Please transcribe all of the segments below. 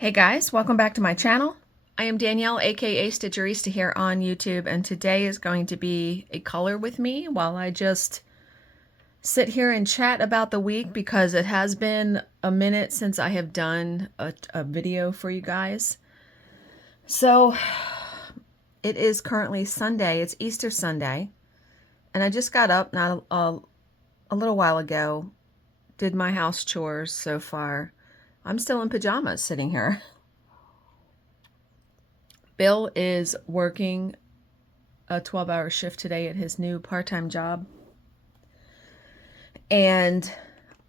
Hey guys, welcome back to my channel. I am Danielle, aka Stitcherista here on YouTube, and today is going to be a color with me while I just sit here and chat about the week because it has been a minute since I have done a video for you guys. So it is currently Sunday, it's Easter Sunday, and I just got up not a little while ago, did my house chores so far. I'm still in pajamas sitting here. Bill is working a 12-hour shift today at his new part-time job. And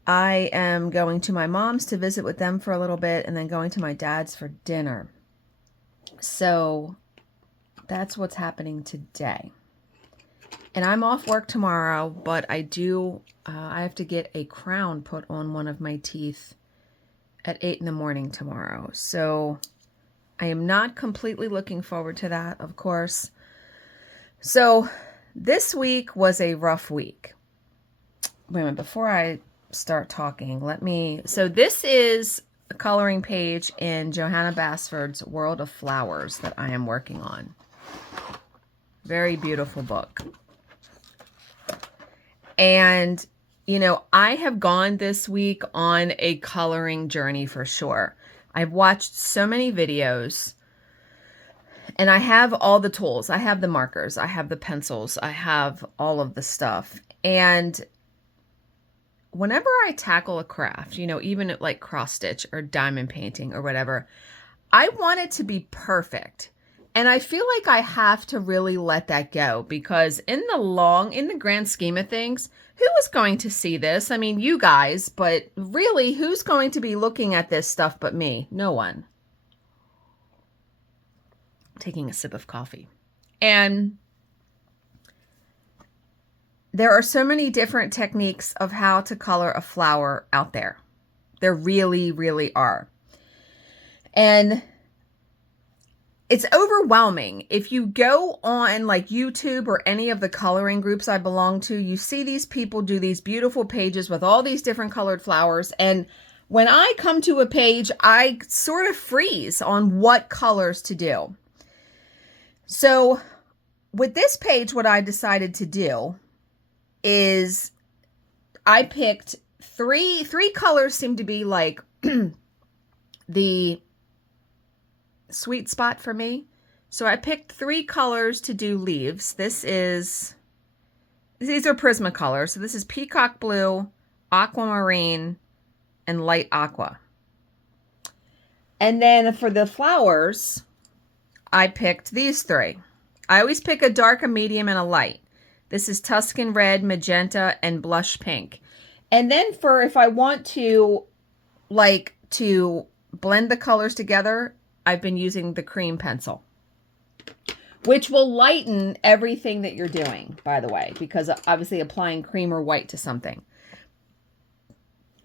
I am going to my mom's to visit with them for a little bit and then going to my dad's for dinner. So that's what's happening today. And I'm off work tomorrow, but I have to get a crown put on one of my teeth at 8 in the morning tomorrow. So I am not completely looking forward to that, of course. So this week was a rough week. Wait a minute, before I start talking, so this is a coloring page in Johanna Basford's World of Flowers that I am working on. Very beautiful book. And, you know, I have gone this week on a coloring journey for sure. I've watched so many videos and I have all the tools. I have the markers, I have the pencils, I have all of the stuff. And whenever I tackle a craft, you know, even like cross stitch or diamond painting or whatever, I want it to be perfect. And I feel like I have to really let that go because in the grand scheme of things, who is going to see this? I mean, you guys, but really, who's going to be looking at this stuff but me? No one. I'm taking a sip of coffee. And there are so many different techniques of how to color a flower out there. There really, really are. And it's overwhelming. If you go on like YouTube or any of the coloring groups I belong to, you see these people do these beautiful pages with all these different colored flowers. And when I come to a page, I sort of freeze on what colors to do. So with this page, what I decided to do is I picked three colors seem to be like the sweet spot for me. So I picked 3 colors to do leaves. These are Prismacolor. So this is peacock blue, aquamarine, and light aqua. And then for the flowers, I picked these 3. I always pick a dark, a medium, and a light. This is Tuscan red, magenta, and blush pink. And then for if I want to blend the colors together, I've been using the cream pencil, which will lighten everything that you're doing, by the way, because obviously applying cream or white to something.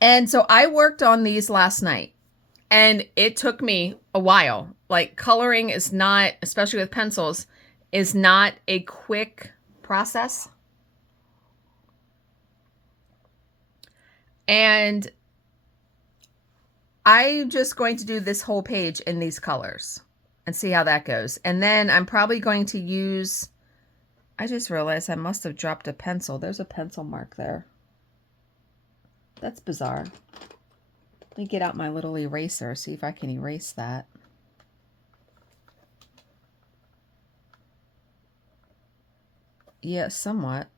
And so I worked on these last night and it took me a while. Like coloring is not, especially with pencils, is not a quick process. And I'm just going to do this whole page in these colors and see how that goes. And then I'm probably going to use, I just realized I must have dropped a pencil. There's a pencil mark there. That's bizarre. Let me get out my little eraser, see if I can erase that. Yeah, somewhat.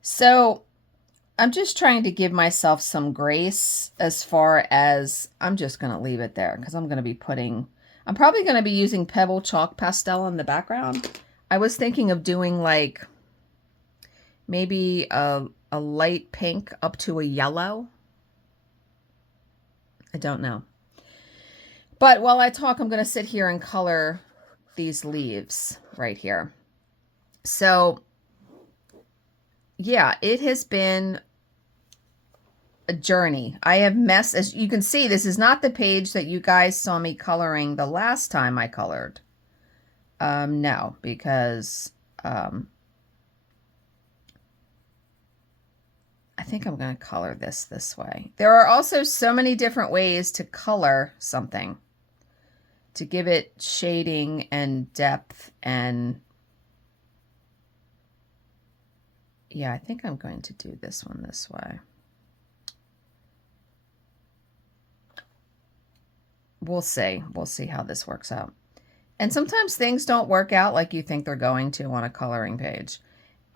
So I'm just trying to give myself some grace as far as I'm just going to leave it there because I'm probably going to be using Pebble Chalk Pastel in the background. I was thinking of doing like maybe a light pink up to a yellow. I don't know. But while I talk, I'm going to sit here and color these leaves right here. So yeah, it has been a journey. I have as you can see, this is not the page that you guys saw me coloring the last time I colored. No, because I think I'm going to color this way. There are also so many different ways to color something, to give it shading and depth. And yeah, I think I'm going to do this one this way. We'll see. We'll see how this works out. And sometimes things don't work out like you think they're going to on a coloring page.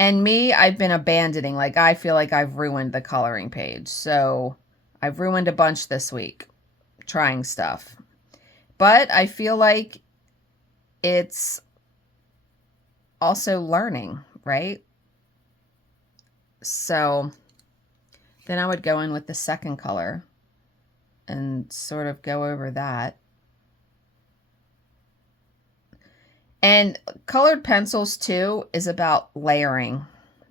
And me, I've been abandoning. Like, I feel like I've ruined the coloring page. So I've ruined a bunch this week trying stuff. But I feel like it's also learning, right? So then I would go in with the second color and sort of go over that. And colored pencils too is about layering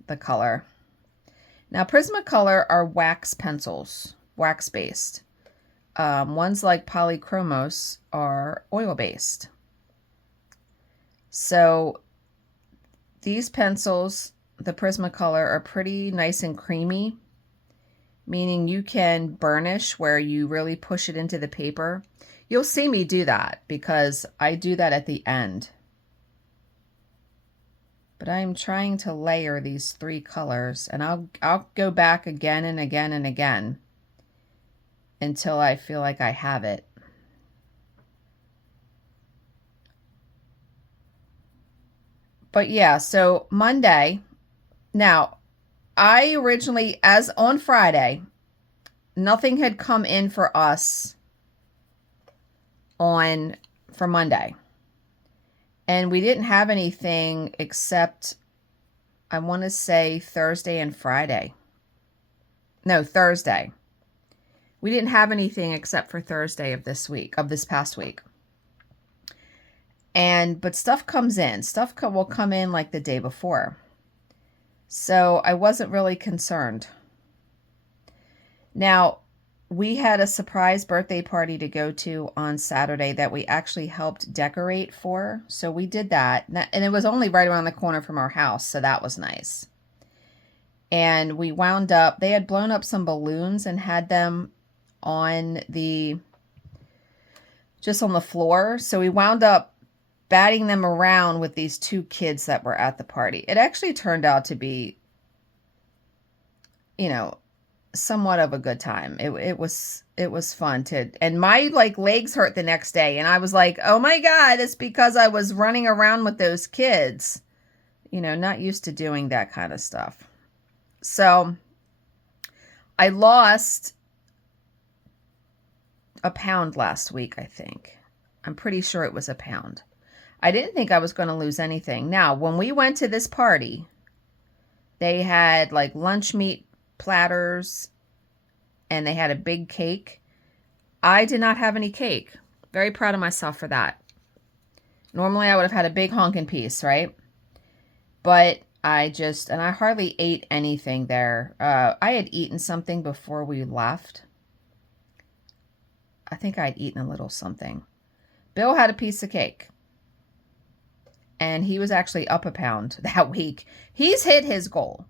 the color. Now Prismacolor are wax pencils, wax based. Ones like Polychromos are oil based. So these pencils, the Prismacolor, are pretty nice and creamy, meaning you can burnish where you really push it into the paper. You'll see me do that because I do that at the end. But I'm trying to layer these three colors, and I'll go back again and again and again until I feel like I have it. But yeah, so Monday. Now, I originally, as on Friday, nothing had come in for us for Monday. And we didn't have anything except, I want to say Thursday and Friday. No, Thursday. We didn't have anything except for Thursday of this past week. But stuff comes in. Stuff will come in like the day before. So I wasn't really concerned. Now, we had a surprise birthday party to go to on Saturday that we actually helped decorate for. So we did that. And it was only right around the corner from our house. So that was nice. And we wound up, they had blown up some balloons and had them just on the floor. So we wound up batting them around with these two kids that were at the party. It actually turned out to be, somewhat of a good time. It was fun and my legs hurt the next day, and I was like, oh my God, it's because I was running around with those kids, not used to doing that kind of stuff. So I lost a pound last week, I think. I'm pretty sure it was a pound. I didn't think I was going to lose anything. Now, when we went to this party, they had lunch meat platters, and they had a big cake. I did not have any cake. Very proud of myself for that. Normally I would have had a big honkin' piece, right? But I hardly ate anything there. I had eaten something before we left. I think I'd eaten a little something. Bill had a piece of cake. And he was actually up a pound that week. He's hit his goal.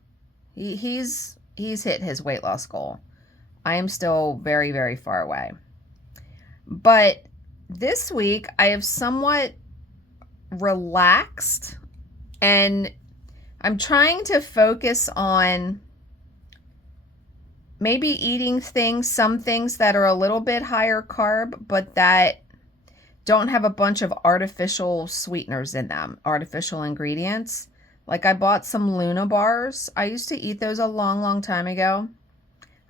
He's hit his weight loss goal. I am still very, very far away. But this week I have somewhat relaxed, and I'm trying to focus on maybe eating some things that are a little bit higher carb, but that don't have a bunch of artificial sweeteners in them, artificial ingredients. I bought some Luna bars. I used to eat those a long, long time ago.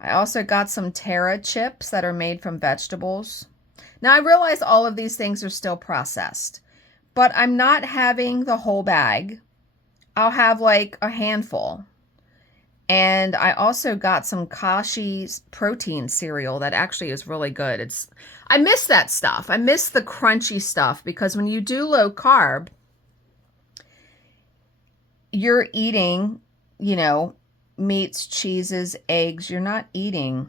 I also got some Terra chips that are made from vegetables. Now, I realize all of these things are still processed, but I'm not having the whole bag. I'll have a handful. And I also got some Kashi protein cereal that actually is really good. I miss that stuff. I miss the crunchy stuff, because when you do low carb, you're eating, meats, cheeses, eggs. You're not eating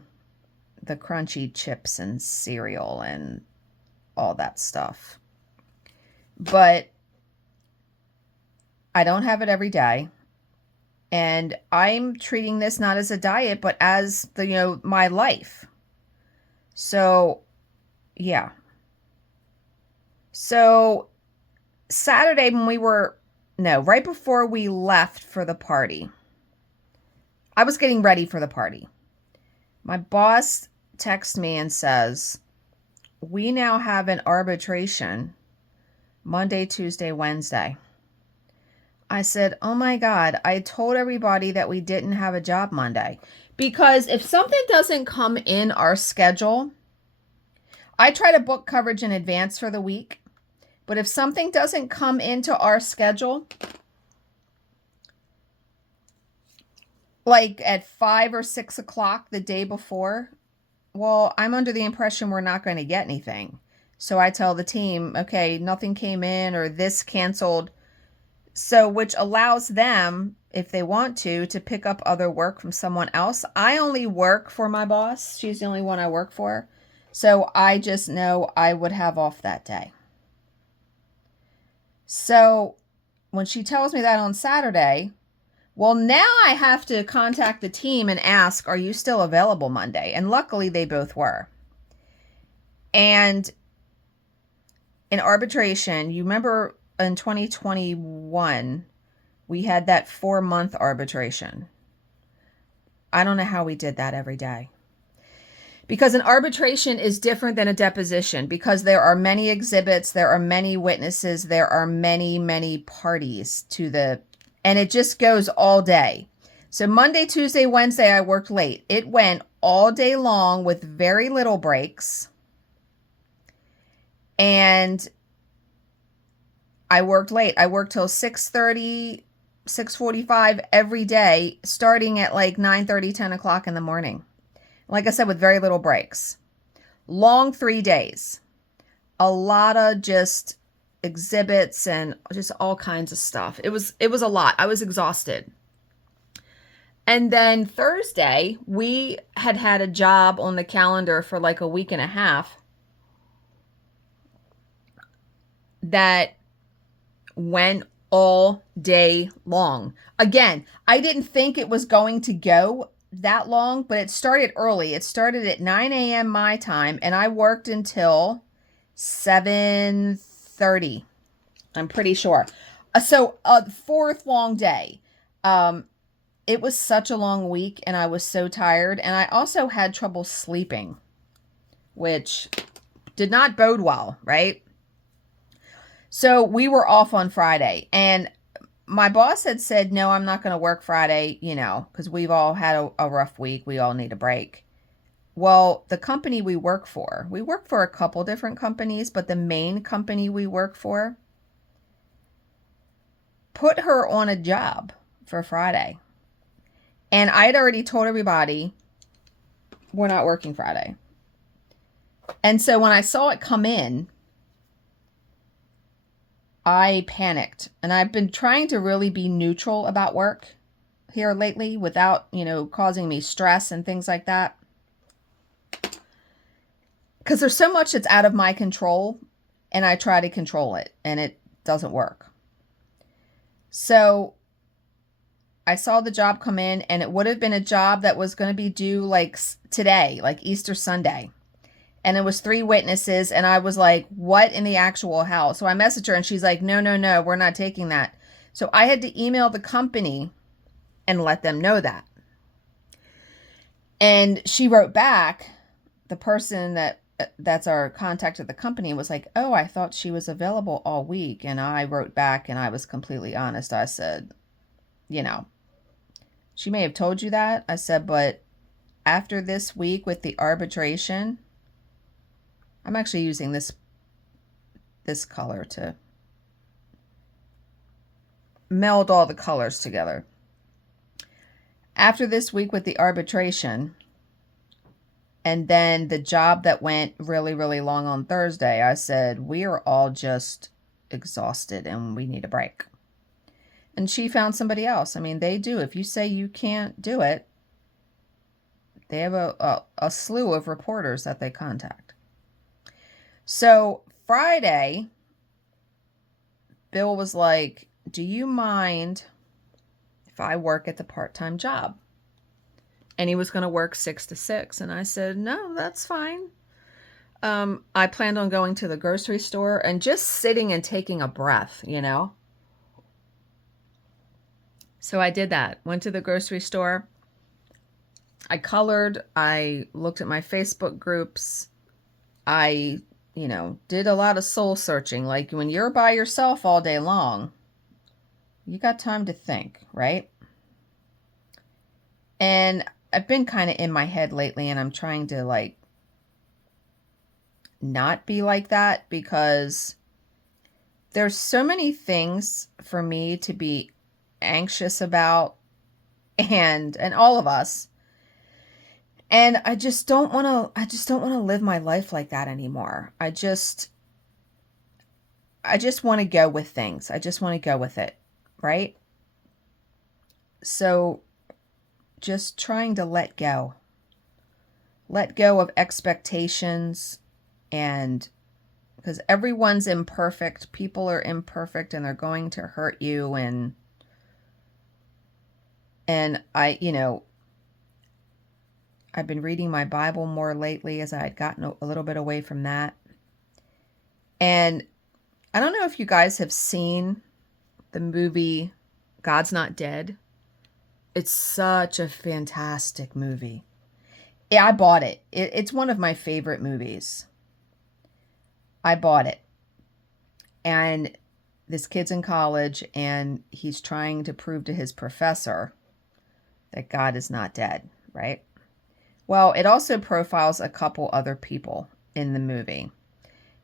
the crunchy chips and cereal and all that stuff. But I don't have it every day. And I'm treating this not as a diet, but as my life. So, yeah. So Saturday right before we left for the party, I was getting ready for the party. My boss texts me and says, we now have an arbitration Monday, Tuesday, Wednesday. I said, oh my God, I told everybody that we didn't have a job Monday. Because if something doesn't come in our schedule, I try to book coverage in advance for the week. But if something doesn't come into our schedule, like at 5 or 6 o'clock the day before, well, I'm under the impression we're not going to get anything. So I tell the team, okay, nothing came in or this canceled. So, which allows them, if they want to pick up other work from someone else. I only work for my boss. She's the only one I work for. So I just know I would have off that day. So when she tells me that on Saturday, well, now I have to contact the team and ask, are you still available Monday? And luckily they both were. And in arbitration, you remember in 2021, we had that 4-month arbitration. I don't know how we did that every day. Because an arbitration is different than a deposition because there are many exhibits, there are many witnesses, there are many, many parties and it just goes all day. So Monday, Tuesday, Wednesday, I worked late. It went all day long with very little breaks. And I worked late. I worked till 6:30, 6:45 every day, starting at like 9:30, 10 o'clock in the morning. Like I said, with very little breaks. Long 3 days. A lot of just exhibits and just all kinds of stuff. It was a lot. I was exhausted. And then Thursday, we had a job on the calendar for like a week and a half that went all day long. Again, I didn't think it was going to go that long, but it started early. It started at 9 a.m. my time, and I worked until 7:30. I'm pretty sure. So the fourth long day. It was such a long week, and I was so tired, and I also had trouble sleeping, which did not bode well, right? So we were off on Friday, and my boss had said, no, I'm not going to work Friday, because we've all had a rough week. We all need a break. Well, the company we work for a couple different companies, but the main company we work for put her on a job for Friday. And I had already told everybody we're not working Friday. And so when I saw it come in, I panicked, and I've been trying to really be neutral about work here lately without, causing me stress and things like that. Because there's so much that's out of my control, and I try to control it, and it doesn't work. So I saw the job come in, and it would have been a job that was going to be due like today, like Easter Sunday. And it was 3 witnesses, and I was like, what in the actual hell? So I messaged her, and she's like, no, we're not taking that. So I had to email the company and let them know that. And she wrote back, the person that's our contact at the company was like, oh, I thought she was available all week. And I wrote back, and I was completely honest. I said, she may have told you that. I said, but after this week with the arbitration, I'm actually using this color to meld all the colors together. After this week with the arbitration, and then the job that went really, really long on Thursday, I said, we are all just exhausted and we need a break. And she found somebody else. I mean, they do. If you say you can't do it, they have a slew of reporters that they contact. So Friday, Bill was like, do you mind if if I work at the part-time job. And he was going to work 6 to 6. And I said, no, that's fine. I planned on going to the grocery store and just sitting and taking a breath, you know. So I did that. Went to the grocery store. I colored. I looked at my Facebook groups. I, you know, did a lot of soul searching. Like when you're by yourself all day long, you got time to think, right? And I've been kind of in my head lately, and I'm trying to like not be like that, because there's so many things for me to be anxious about, and all of us. And I just don't want to live my life like that anymore. I just want to go with things. I just want to go with it, right? So just trying to let go. Let go of expectations, and because everyone's imperfect, people are imperfect, and they're going to hurt you, and I, you know, I've been reading my Bible more lately as I had gotten a little bit away from that. And I don't know if you guys have seen the movie God's Not Dead. It's such a fantastic movie. Yeah, I bought it. It's one of my favorite movies. I bought it. And this kid's in college, and he's trying to prove to his professor that God is not dead, right? Well, it also profiles a couple other people in the movie.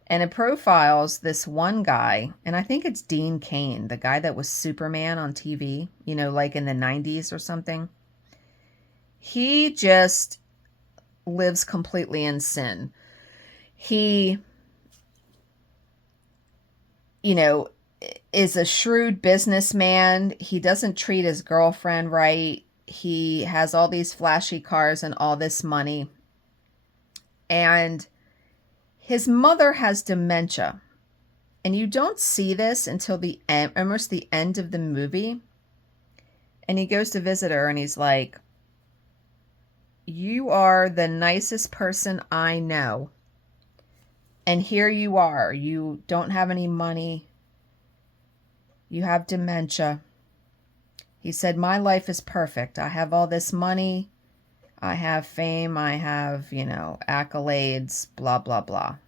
And it profiles this one guy, and I think it's Dean Cain, the guy that was Superman on TV, you know, like in the 90s or something. He just lives completely in sin. He, you know, is a shrewd businessman. He doesn't treat his girlfriend right. He has all these flashy cars and all this money. And his mother has dementia. And you don't see this until the end, almost the end of the movie. And he goes to visit her, and he's like, you are the nicest person I know. And here you are. You don't have any money. You have dementia. He said, my life is perfect. I have all this money. I have fame. I have, you know, accolades, blah, blah, blah.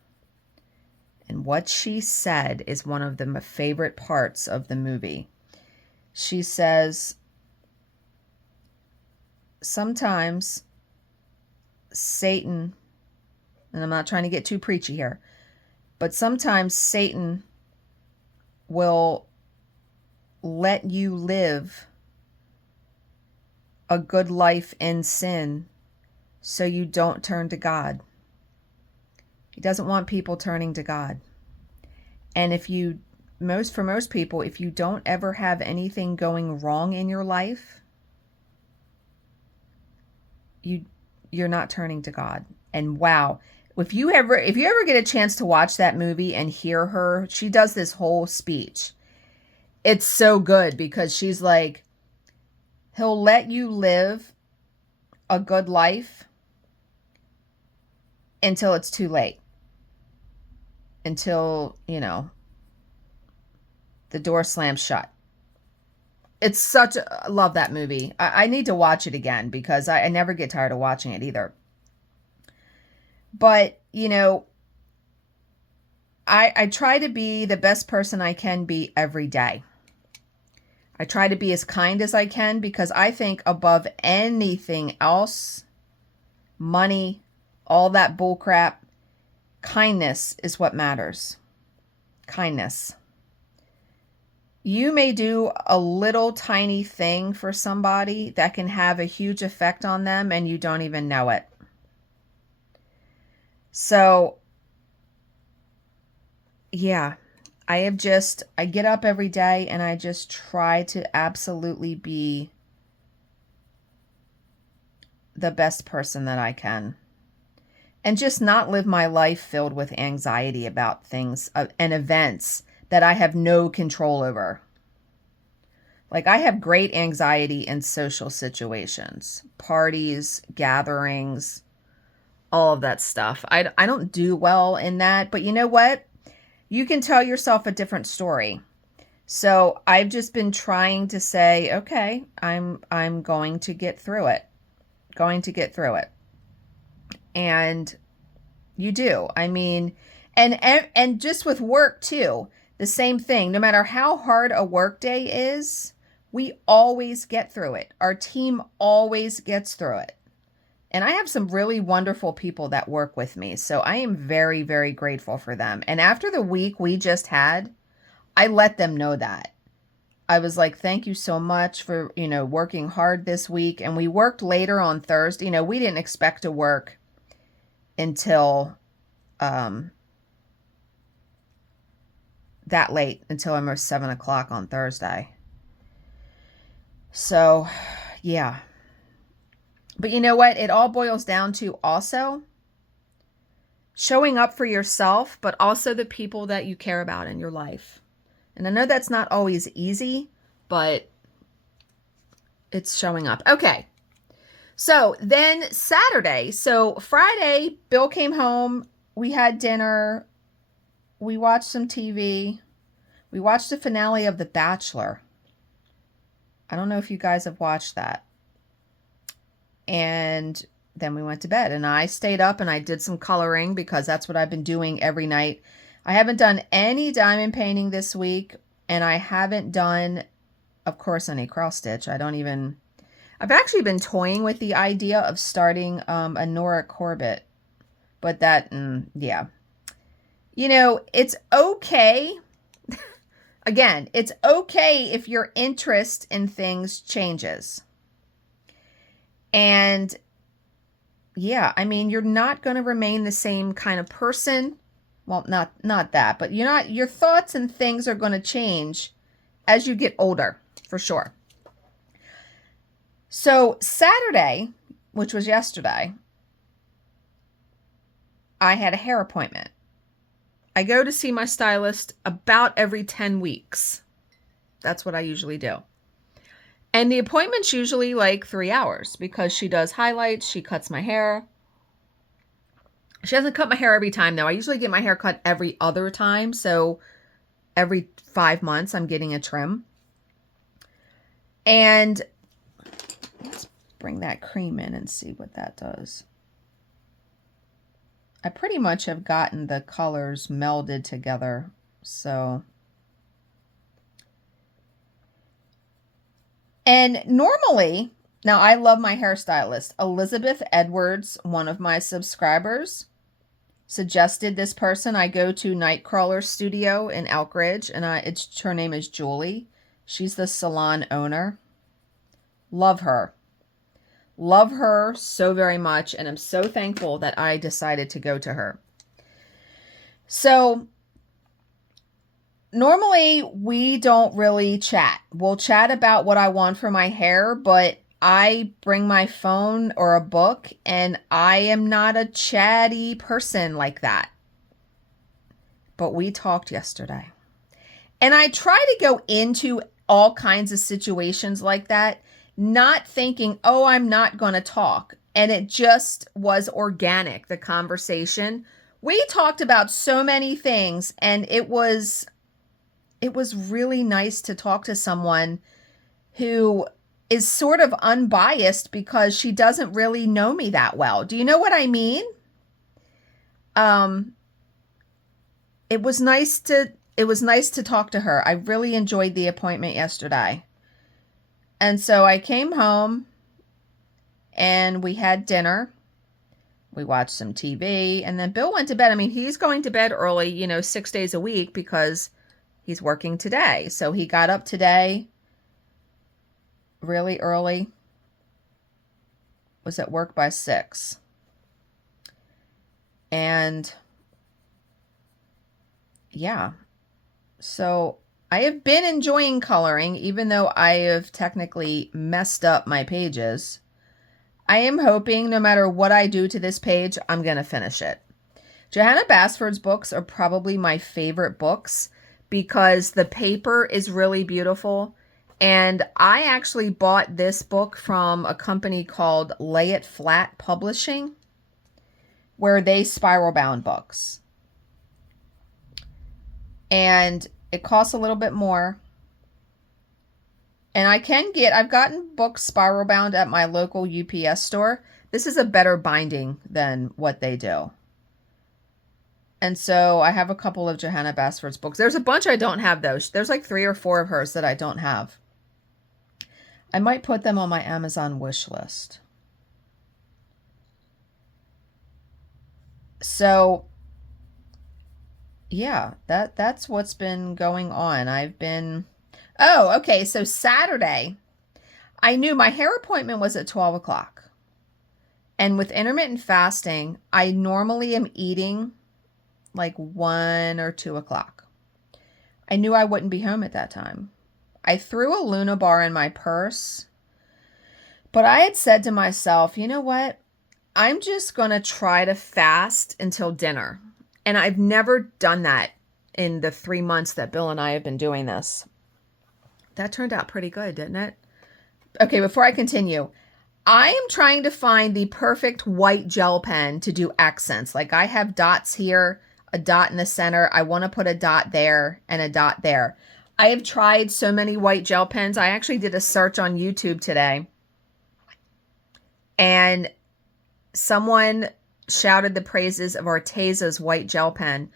And what she said is one of the favorite parts of the movie. She says, sometimes Satan, and I'm not trying to get too preachy here, but sometimes Satan will let you live a good life in sin so you don't turn to God. He doesn't want people turning to God. And for most people, if you don't ever have anything going wrong in your life, you're not turning to God. And wow, if you ever get a chance to watch that movie and hear her, she does this whole speech. It's so good, because she's like, he'll let you live a good life until it's too late. Until, you know, the door slams shut. It's I love that movie. I need to watch it again, because I never get tired of watching it either. But, you know, I try to be the best person I can be every day. I try to be as kind as I can, because I think above anything else, money, all that bullcrap, kindness is what matters. Kindness. You may do a little tiny thing for somebody that can have a huge effect on them, and you don't even know it. So, yeah, I get up every day, and I just try to absolutely be the best person that I can. And just not live my life filled with anxiety about things and events that I have no control over. Like, I have great anxiety in social situations, parties, gatherings, all of that stuff. I don't do well in that, but you know what? You can tell yourself a different story. So I've just been trying to say, okay, I'm going to get through it. Going to get through it. And you do. I mean, and just with work too, the same thing. No matter how hard a work day is, we always get through it. Our team always gets through it. And I have some really wonderful people that work with me. So I am very, very grateful for them. And after the week we just had, I let them know that. I was like, thank you so much for, working hard this week. And we worked later on Thursday. We didn't expect to work until that late, until almost 7 o'clock on Thursday. So, yeah. But you know what? It all boils down to also showing up for yourself, but also the people that you care about in your life. And I know that's not always easy, but it's showing up. Okay. So then Saturday. So Friday, Bill came home. We had dinner. We watched some TV. We watched the finale of The Bachelor. I don't know if you guys have watched that. And then we went to bed, and I stayed up and I did some coloring because that's what I've been doing every night. I haven't done any diamond painting this week, and I haven't done, of course, any cross stitch. I've actually been toying with the idea of starting a Nora Corbett, but that, yeah. It's okay. Again, it's okay if your interest in things changes. And yeah, I mean, you're not going to remain the same kind of person. Well, not that, but your thoughts and things are going to change as you get older, for sure. So Saturday, which was yesterday, I had a hair appointment. I go to see my stylist about every 10 weeks. That's what I usually do. And the appointment's usually like 3 hours because she does highlights, she cuts my hair. She doesn't cut my hair every time, though. I usually get my hair cut every other time. So every 5 months, I'm getting a trim. And let's bring that cream in and see what that does. I pretty much have gotten the colors melded together. So... And normally, now I love my hairstylist. Elizabeth Edwards, one of my subscribers, suggested this person. I go to Nightcrawler Studio in Elk Ridge, and her name is Julie. She's the salon owner. Love her. Love her so very much, and I'm so thankful that I decided to go to her. So... normally, we don't really chat. We'll chat about what I want for my hair, but I bring my phone or a book, and I am not a chatty person like that. But we talked yesterday. And I try to go into all kinds of situations like that, not thinking, oh, I'm not going to talk. And it just was organic, the conversation. We talked about so many things, and it was really nice to talk to someone who is sort of unbiased because she doesn't really know me that well. Do you know what I mean? It was nice to talk to her. I really enjoyed the appointment yesterday. And so I came home and we had dinner. We watched some TV, and then Bill went to bed. I mean, he's going to bed early, 6 days a week because he's working today. So he got up today really early, was at work by 6. And yeah, so I have been enjoying coloring, even though I have technically messed up my pages. I am hoping no matter what I do to this page, I'm going to finish it. Johanna Basford's books are probably my favorite books, because the paper is really beautiful And I actually bought this book from a company called Lay It Flat Publishing, where they spiral bound books. And it costs a little bit more. And I've gotten books spiral bound at my local UPS store. This is a better binding than what they do. And so I have a couple of Johanna Basford's books. There's a bunch I don't have though. There's like 3 or 4 of hers that I don't have. I might put them on my Amazon wish list. So yeah, that's what's been going on. Oh, okay. So Saturday, I knew my hair appointment was at 12 o'clock. And with intermittent fasting, I normally am eating like 1 or 2 o'clock. I knew I wouldn't be home at that time. I threw a Luna bar in my purse, but I had said to myself, you know what? I'm just going to try to fast until dinner. And I've never done that in the 3 months that Bill and I have been doing this. That turned out pretty good, didn't it? Okay, before I continue, I am trying to find the perfect white gel pen to do accents. Like I have dots here, a dot in the center. I want to put a dot there and a dot there. I have tried so many white gel pens. I actually did a search on YouTube today. And someone shouted the praises of Arteza's white gel pen.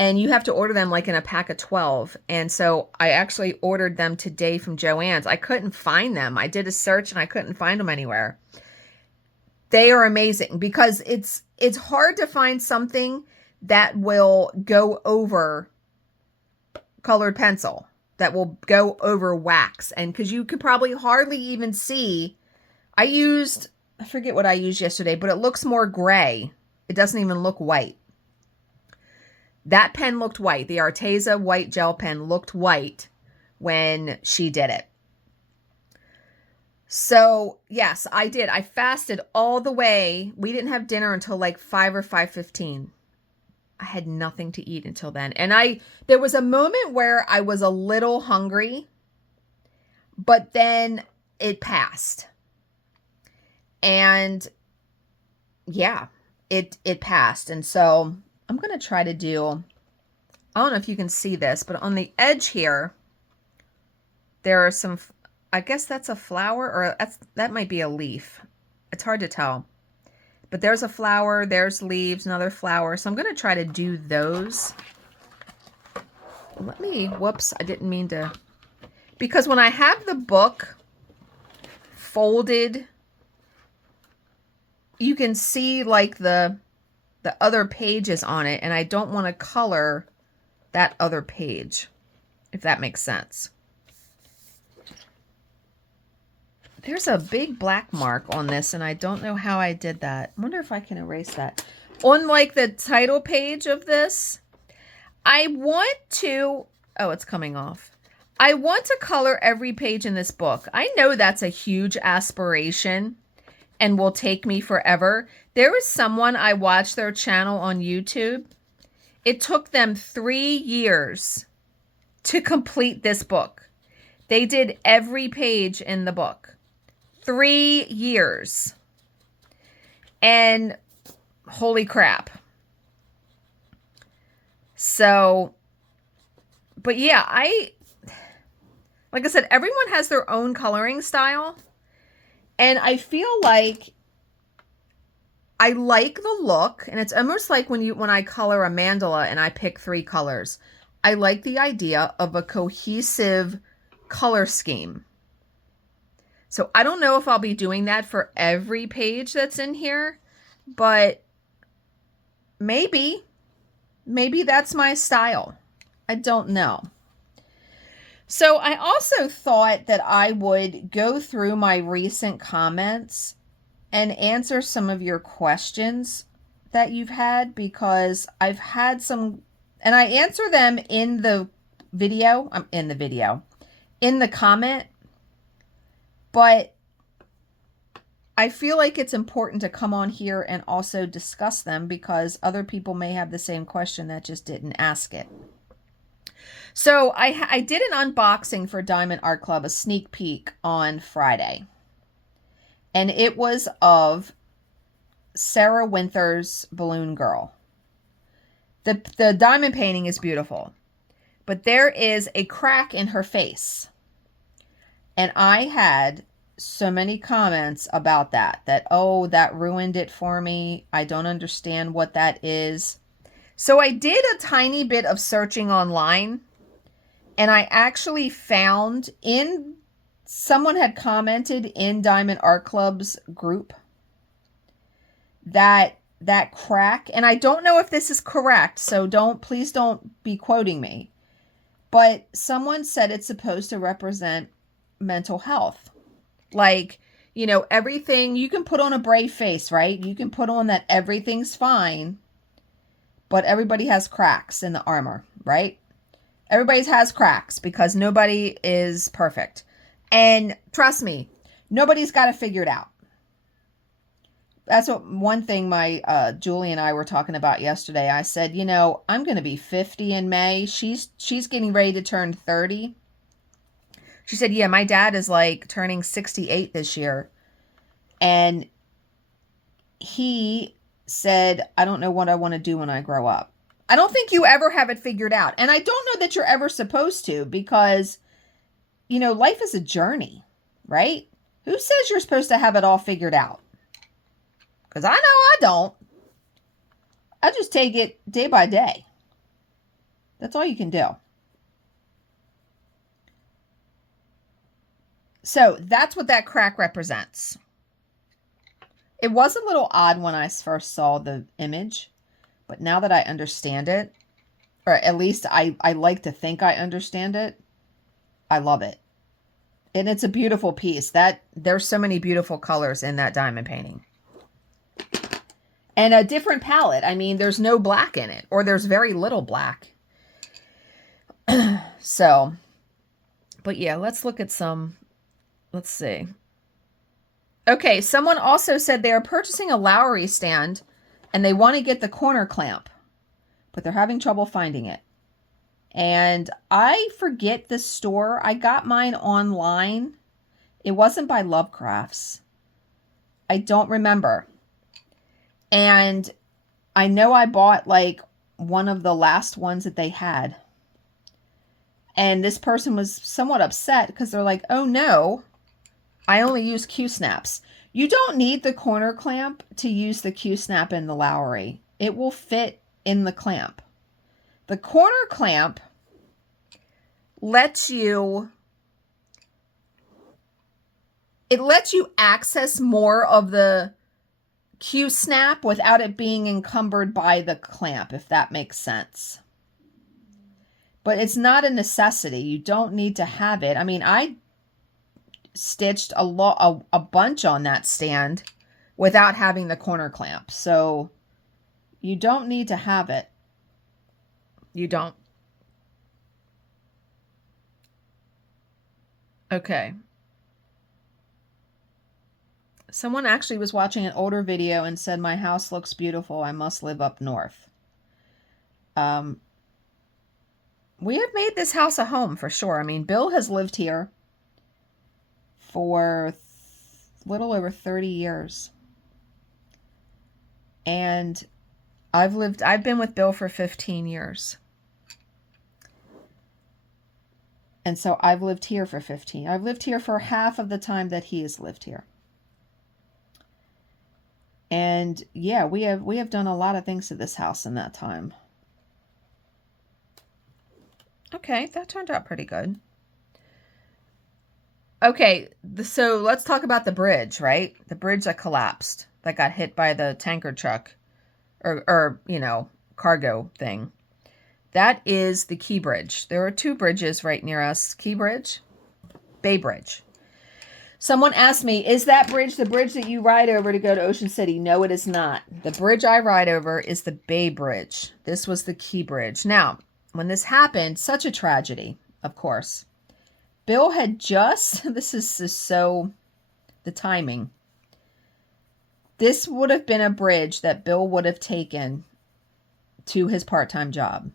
And you have to order them like in a pack of 12. And so I actually ordered them today from Joann's. I couldn't find them. I did a search and I couldn't find them anywhere. They are amazing because it's hard to find something that will go over colored pencil, that will go over wax. And because you could probably hardly even see, I forget what I used yesterday, but it looks more gray. It doesn't even look white. That pen looked white. The Arteza white gel pen looked white when she did it. So yes, I did. I fasted all the way. We didn't have dinner until like 5 or 5:15. I had nothing to eat until then. And there was a moment where I was a little hungry, but then it passed. And yeah, it passed. And so I'm going to try to do, I don't know if you can see this, but on the edge here, there are some, I guess that's a flower or that might be a leaf. It's hard to tell. But there's a flower, there's leaves, another flower. So I'm going to try to do those. Whoops, I didn't mean to. Because when I have the book folded, you can see like the other pages on it. And I don't want to color that other page, if that makes sense. There's a big black mark on this, and I don't know how I did that. I wonder if I can erase that. On like the title page of this, I want to, oh, it's coming off. I want to color every page in this book. I know that's a huge aspiration and will take me forever. There was someone, I watched their channel on YouTube. It took them 3 years to complete this book. They did every page in the book. 3 years. And holy crap. So, but yeah, like I said, everyone has their own coloring style. And I feel like I like the look, and it's almost like when I color a mandala and I pick 3 colors. I like the idea of a cohesive color scheme. So I don't know if I'll be doing that for every page that's in here, but maybe that's my style. I don't know. So I also thought that I would go through my recent comments and answer some of your questions that you've had, because I've had some, and I answer them in the video, in the comment, but I feel like it's important to come on here and also discuss them because other people may have the same question that just didn't ask it. So I did an unboxing for Diamond Art Club, a sneak peek on Friday. And it was of Sarah Winther's Balloon Girl. The diamond painting is beautiful, but there is a crack in her face. And I had so many comments about that, oh, that ruined it for me. I don't understand what that is. So I did a tiny bit of searching online, and I actually found someone had commented in Diamond Art Club's group that crack, and I don't know if this is correct, so please don't be quoting me, but someone said it's supposed to represent mental health. Like, everything, you can put on a brave face, right? You can put on that everything's fine, but everybody has cracks in the armor, right? Everybody has cracks because nobody is perfect. And trust me, nobody's got it figured out. That's one thing my Julie and I were talking about yesterday. I said, I'm going to be 50 in May. She's getting ready to turn 30. She said, yeah, my dad is like turning 68 this year. And he said, I don't know what I want to do when I grow up. I don't think you ever have it figured out. And I don't know that you're ever supposed to, because, life is a journey, right? Who says you're supposed to have it all figured out? Because I know I don't. I just take it day by day. That's all you can do. So that's what that crack represents. It was a little odd when I first saw the image, but now that I understand it, or at least I like to think I understand it, I love it. And it's a beautiful piece. There's so many beautiful colors in that diamond painting. And a different palette. I mean, there's no black in it, or there's very little black. So, but yeah, let's look at some. Let's see. Okay, someone also said they are purchasing a Lowry stand and they want to get the corner clamp, but they're having trouble finding it. And I forget the store. I got mine online. It wasn't by Lovecrafts. I don't remember. And I know I bought like one of the last ones that they had. And this person was somewhat upset because they're like, oh no, I only use Q-snaps. You don't need the corner clamp to use the Q-snap in the Lowry. It will fit in the clamp. The corner clamp lets you access more of the Q-snap without it being encumbered by the clamp, if that makes sense. But it's not a necessity. You don't need to have it. I mean, I stitched a bunch on that stand without having the corner clamp. So you don't need to have it. You don't. Okay. Someone actually was watching an older video and said, my house looks beautiful. I must live up north. We have made this house a home for sure. I mean, Bill has lived here for a little over 30 years. And I've been with Bill for 15 years. And so I've lived here for 15. I've lived here for half of the time that he has lived here. And yeah, we have done a lot of things to this house in that time. Okay, that turned out pretty good. Okay, so let's talk about the bridge, right? The bridge that collapsed, that got hit by the tanker truck or cargo thing. That is the Key Bridge. There are two bridges right near us. Key Bridge, Bay Bridge. Someone asked me, is that bridge the bridge that you ride over to go to Ocean City? No, it is not. The bridge I ride over is the Bay Bridge. This was the Key Bridge. Now, when this happened, such a tragedy, of course. Bill had this is so, the timing. This would have been a bridge that Bill would have taken to his part-time job.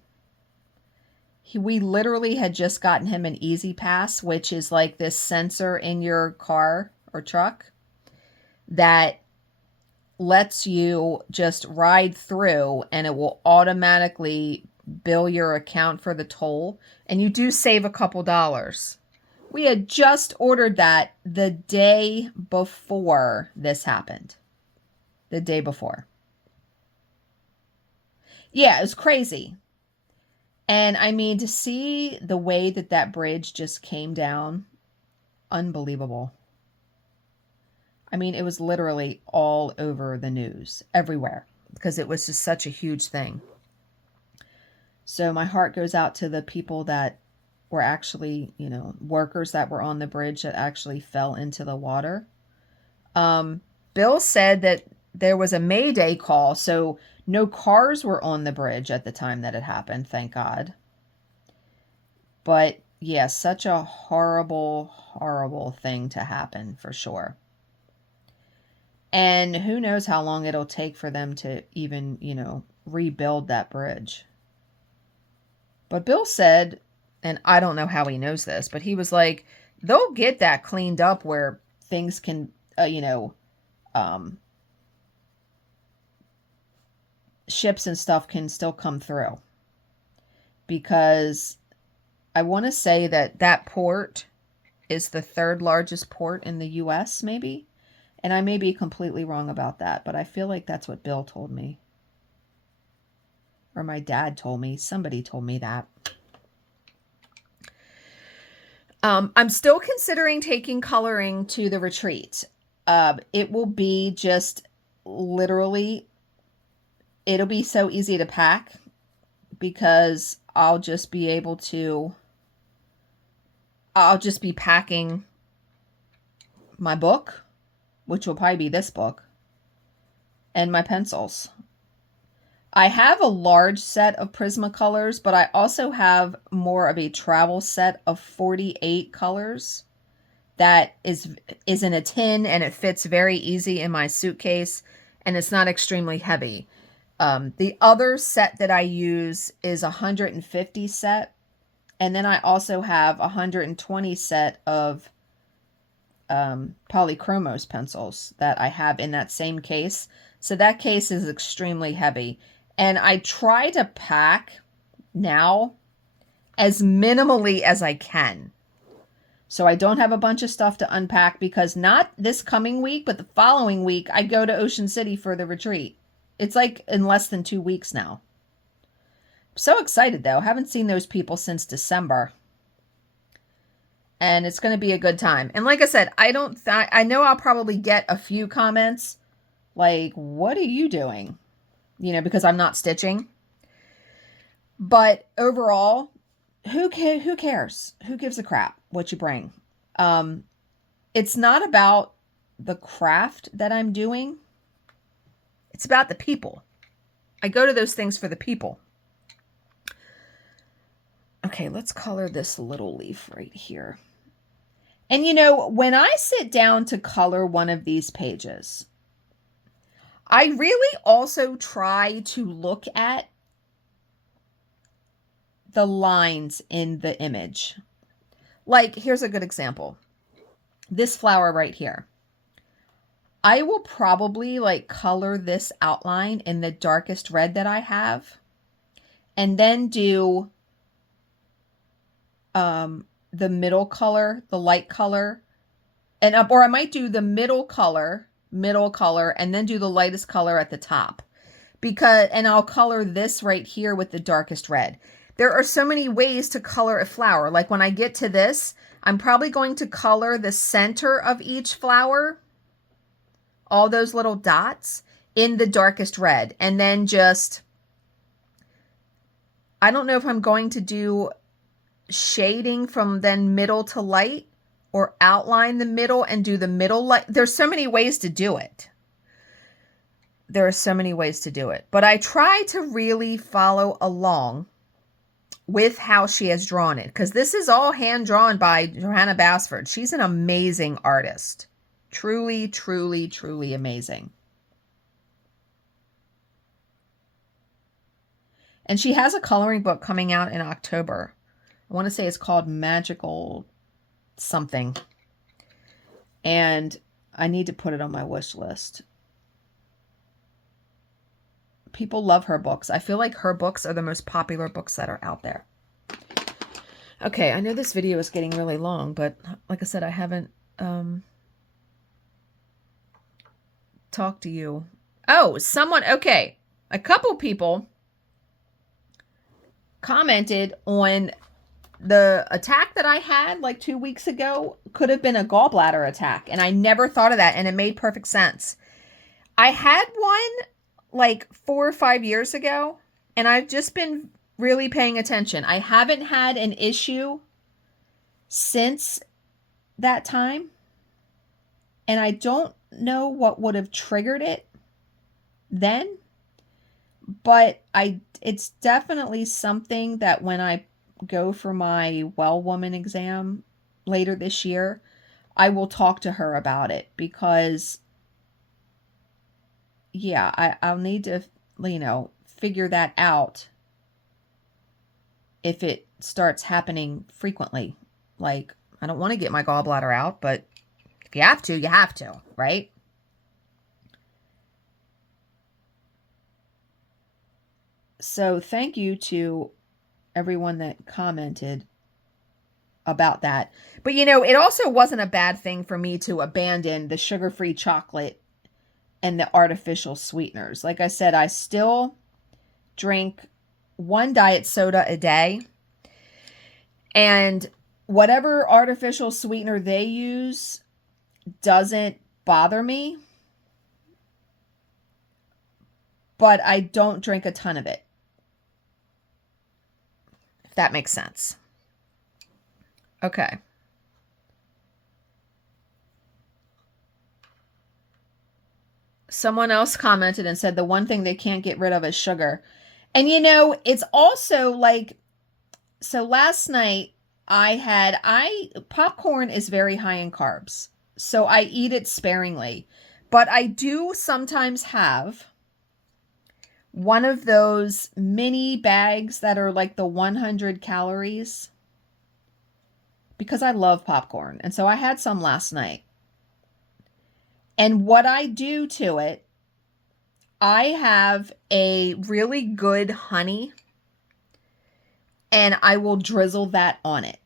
We literally had just gotten him an Easy Pass, which is like this sensor in your car or truck that lets you just ride through and it will automatically bill your account for the toll. And you do save a couple dollars. We had just ordered that the day before this happened. The day before. Yeah, it was crazy. And I mean, to see the way that that bridge just came down, unbelievable. I mean, it was literally all over the news, everywhere, because it was just such a huge thing. So my heart goes out to the people that were actually, you know, workers that were on the bridge that actually fell into the water. Bill said that there was a Mayday call, so no cars were on the bridge at the time that it happened, thank God. But yeah, such a horrible, horrible thing to happen for sure. And who knows how long it'll take for them to even, you know, rebuild that bridge. But Bill said, and I don't know how he knows this, but he was like, they'll get that cleaned up where things can, ships and stuff can still come through. Because I want to say that that port is the third largest port in the U.S., maybe. And I may be completely wrong about that, but I feel like that's what Bill told me. Or my dad told me. Somebody told me that. I'm still considering taking coloring to the retreat. It will be just literally, it'll be so easy to pack because I'll just be packing my book, which will probably be this book, and my pencils. I have a large set of Prismacolors, but I also have more of a travel set of 48 colors that is in a tin, and it fits very easy in my suitcase, and it's not extremely heavy. The other set that I use is 150 set, and then I also have 120 set of Polychromos pencils that I have in that same case. So that case is extremely heavy. And I try to pack now as minimally as I can. So I don't have a bunch of stuff to unpack because not this coming week, but the following week, I go to Ocean City for the retreat. It's like in less than 2 weeks now. I'm so excited though. Haven't seen those people since December. And it's going to be a good time. And like I said, I know I'll probably get a few comments like, what are you doing? You know, because I'm not stitching. But overall, who cares? Who gives a crap what you bring? It's not about the craft that I'm doing. It's about the people. I go to those things for the people. Okay, let's color this little leaf right here. And you know, when I sit down to color one of these pages, I really also try to look at the lines in the image. Like, here's a good example. This flower right here. I will probably like color this outline in the darkest red that I have. And then do the middle color, the light color. Or I might do the middle color, and then do the lightest color at the top. And I'll color this right here with the darkest red. There are so many ways to color a flower. Like when I get to this, I'm probably going to color the center of each flower, all those little dots, in the darkest red. And then I don't know if I'm going to do shading from then middle to light, or outline the middle and do the middle light. There's so many ways to do it. But I try to really follow along with how she has drawn it, because this is all hand drawn by Johanna Basford. She's an amazing artist. Truly, truly, truly amazing. And she has a coloring book coming out in October. I want to say it's called Magical something. And I need to put it on my wish list. People love her books. I feel like her books are the most popular books that are out there. Okay, I know this video is getting really long, but like I said, I haven't talked to you. Oh, someone, okay. A couple people commented on the attack that I had like 2 weeks ago could have been a gallbladder attack. And I never thought of that. And it made perfect sense. I had one like 4 or 5 years ago. And I've just been really paying attention. I haven't had an issue since that time. And I don't know what would have triggered it then. But it's definitely something that when I go for my well woman exam later this year, I will talk to her about it because, yeah, I'll need to, figure that out if it starts happening frequently. Like, I don't want to get my gallbladder out, but if you have to, right? So thank you to everyone that commented about that. But it also wasn't a bad thing for me to abandon the sugar-free chocolate and the artificial sweeteners. Like I said, I still drink 1 diet soda a day. And whatever artificial sweetener they use doesn't bother me. But I don't drink a ton of it. If that makes sense. Okay. Someone else commented and said the one thing they can't get rid of is sugar. And it's also like, so last night popcorn is very high in carbs. So I eat it sparingly. But I do sometimes have one of those mini bags that are like the 100 calories. Because I love popcorn. And so I had some last night. And what I do to it, I have a really good honey. And I will drizzle that on it.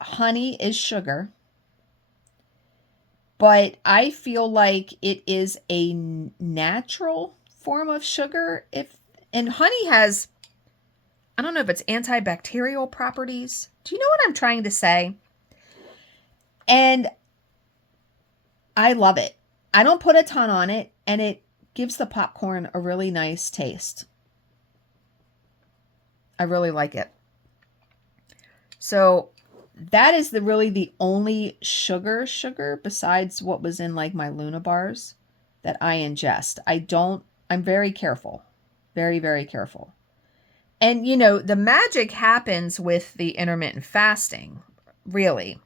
Honey is sugar. But I feel like it is a natural form of sugar. And honey has, I don't know if it's antibacterial properties. Do you know what I'm trying to say? And I love it. I don't put a ton on it, and it gives the popcorn a really nice taste. I really like it. So that is really the only sugar besides what was in like my Luna bars that I ingest. I'm very careful. Very, very careful. And, the magic happens with the intermittent fasting, really.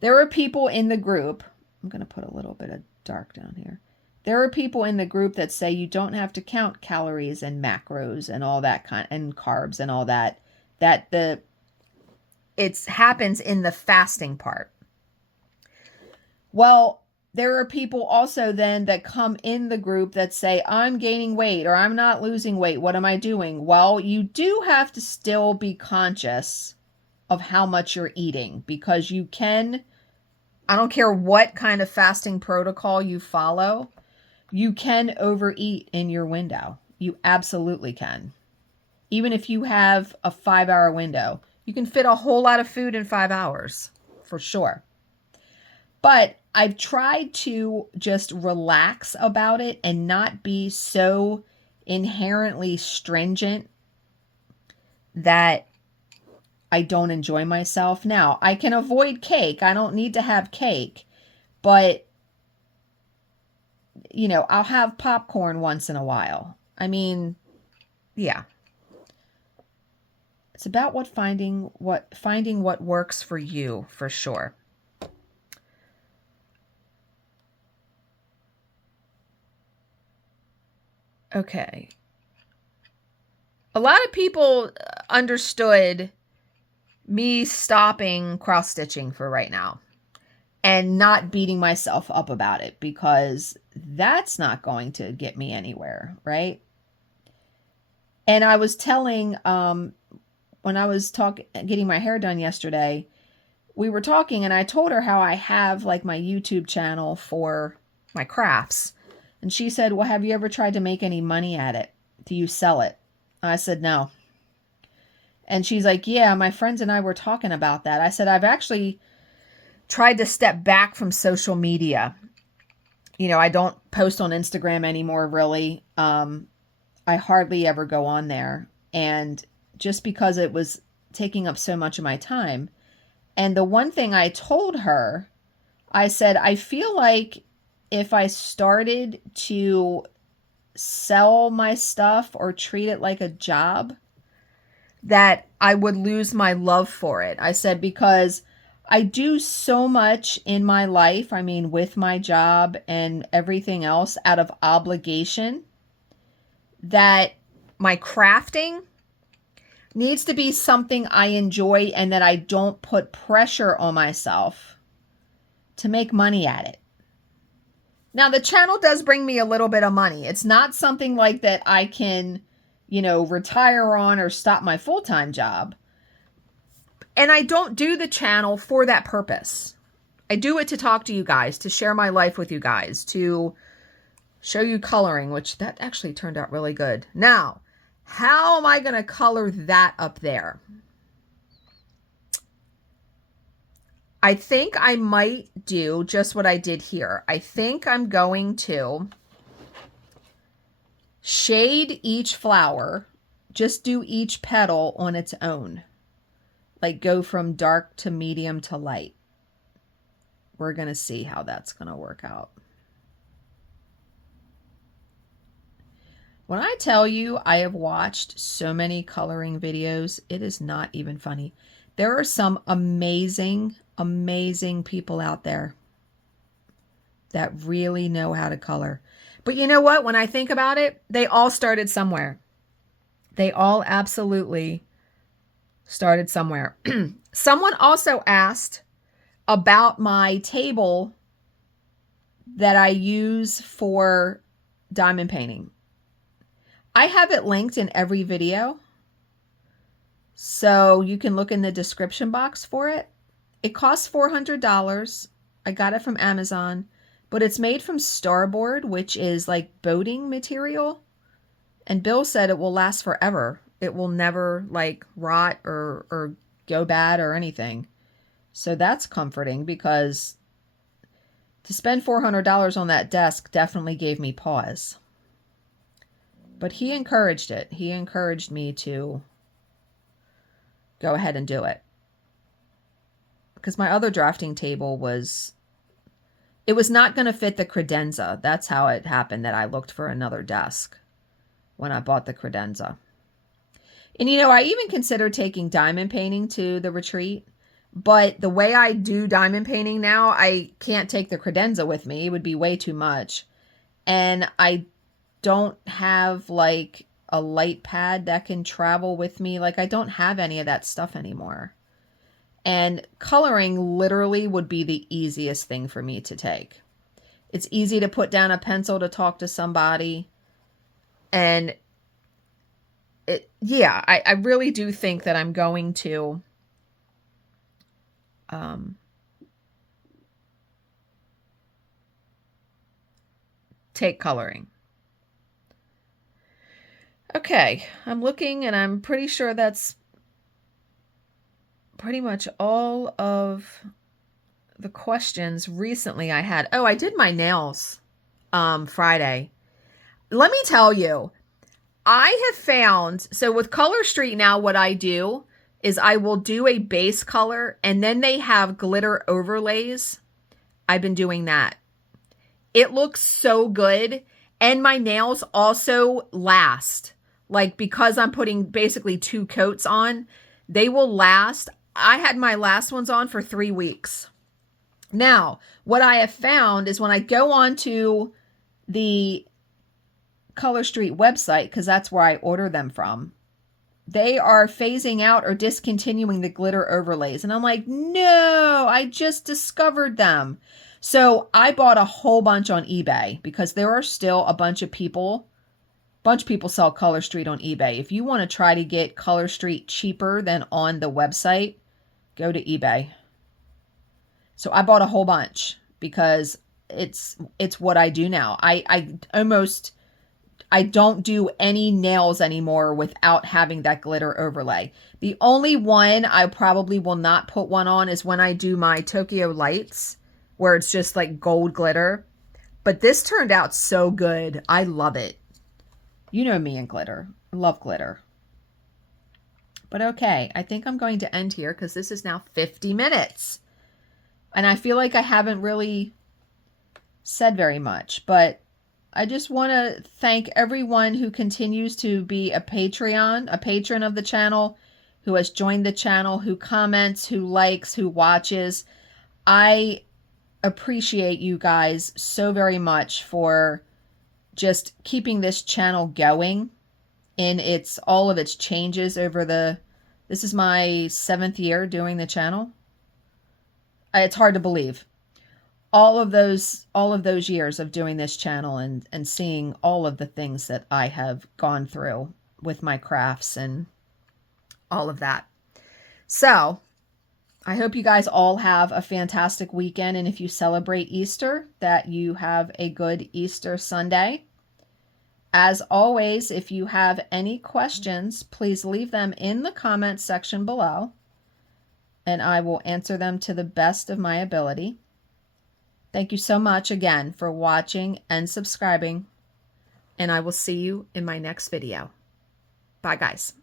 There are people in the group, I'm going to put a little bit of dark down here. There are people in the group that say you don't have to count calories and macros and all that and carbs and all that. It happens in the fasting part. Well, there are people also then that come in the group that say, I'm gaining weight or I'm not losing weight. What am I doing? Well, you do have to still be conscious of how much you're eating because you can, I don't care what kind of fasting protocol you follow, you can overeat in your window. You absolutely can. Even if you have a 5-hour window, you can fit a whole lot of food in 5 hours for sure. But I've tried to just relax about it and not be so inherently stringent that I don't enjoy myself. Now, I can avoid cake. I don't need to have cake. But, I'll have popcorn once in a while. I mean, yeah. It's about finding what works for you, for sure. Okay. A lot of people understood me stopping cross stitching for right now and not beating myself up about it, because that's not going to get me anywhere, right? And I was telling, when I was getting my hair done yesterday, we were talking and I told her how I have like my YouTube channel for my crafts. And she said, well, have you ever tried to make any money at it? Do you sell it? I said, no. And she's like, yeah, my friends and I were talking about that. I said, I've actually tried to step back from social media. You know, I don't post on Instagram anymore, really. I hardly ever go on there. And just because it was taking up so much of my time. And the one thing I told her, I said, I feel like if I started to sell my stuff or treat it like a job, that I would lose my love for it. I said, because I do so much in my life, I mean, with my job and everything else out of obligation, that my crafting needs to be something I enjoy and that I don't put pressure on myself to make money at it. Now, the channel does bring me a little bit of money. It's not something like that I can, you know, retire on or stop my full-time job. And I don't do the channel for that purpose. I do it to talk to you guys, to share my life with you guys, to show you coloring, which that actually turned out really good. Now, how am I going to color that up there? I think I might do just what I did here. I think I'm going to shade each flower, just do each petal on its own. Like go from dark to medium to light. We're going to see how that's going to work out. When I tell you I have watched so many coloring videos, it is not even funny. There are some amazing, amazing people out there that really know how to color. But you know what? When I think about it, they all started somewhere. They all absolutely started somewhere. Someone also asked about my table that I use for diamond painting. I have it linked in every video, so you can look in the description box for it. It costs $400. I got it from Amazon, but it's made from starboard, which is like boating material. And Bill said it will last forever. It will never like rot or go bad or anything. So that's comforting, because to spend $400 on that desk definitely gave me pause. But he encouraged it. He encouraged me to go ahead and do it. Because my other drafting table was, it was not going to fit the Credenza. That's how it happened that I looked for another desk when I bought the Credenza. And you know, I even considered taking diamond painting to the retreat. But the way I do diamond painting now, I can't take the Credenza with me. It would be way too much. And I don't have like a light pad that can travel with me. Like I don't have any of that stuff anymore. And coloring literally would be the easiest thing for me to take. It's easy to put down a pencil to talk to somebody. And yeah, I really do think that I'm going to take coloring. Okay, I'm looking and I'm pretty sure that's pretty much all of the questions recently I had. Oh, I did my nails Friday. Let me tell you, I have found, so with Color Street now, what I do is I will do a base color and then they have glitter overlays. I've been doing that. It looks so good. And my nails also last. Like, because I'm putting basically 2 coats on, they will last. I had my last ones on for 3 weeks. Now, what I have found is when I go onto the Color Street website, because that's where I order them from, they are phasing out or discontinuing the glitter overlays. And I'm like, no, I just discovered them. So I bought a whole bunch on eBay because there are still a bunch of people sell Color Street on eBay. If you want to try to get Color Street cheaper than on the website, go to eBay. So I bought a whole bunch because it's what I do now. I don't do any nails anymore without having that glitter overlay. The only one I probably will not put one on is when I do my Tokyo Lights, where it's just like gold glitter. But this turned out so good. I love it. You know me and glitter. I love glitter. But okay, I think I'm going to end here because this is now 50 minutes. And I feel like I haven't really said very much, but I just want to thank everyone who continues to be a patron of the channel, who has joined the channel, who comments, who likes, who watches. I appreciate you guys so very much for just keeping this channel going in all of its changes over this is my 7th year doing the channel. It's hard to believe. All of those years of doing this channel and seeing all of the things that I have gone through with my crafts and all of that. So I hope you guys all have a fantastic weekend. And if you celebrate Easter, that you have a good Easter Sunday. As always, if you have any questions, please leave them in the comments section below, and I will answer them to the best of my ability. Thank you so much again for watching and subscribing, and I will see you in my next video. Bye, guys.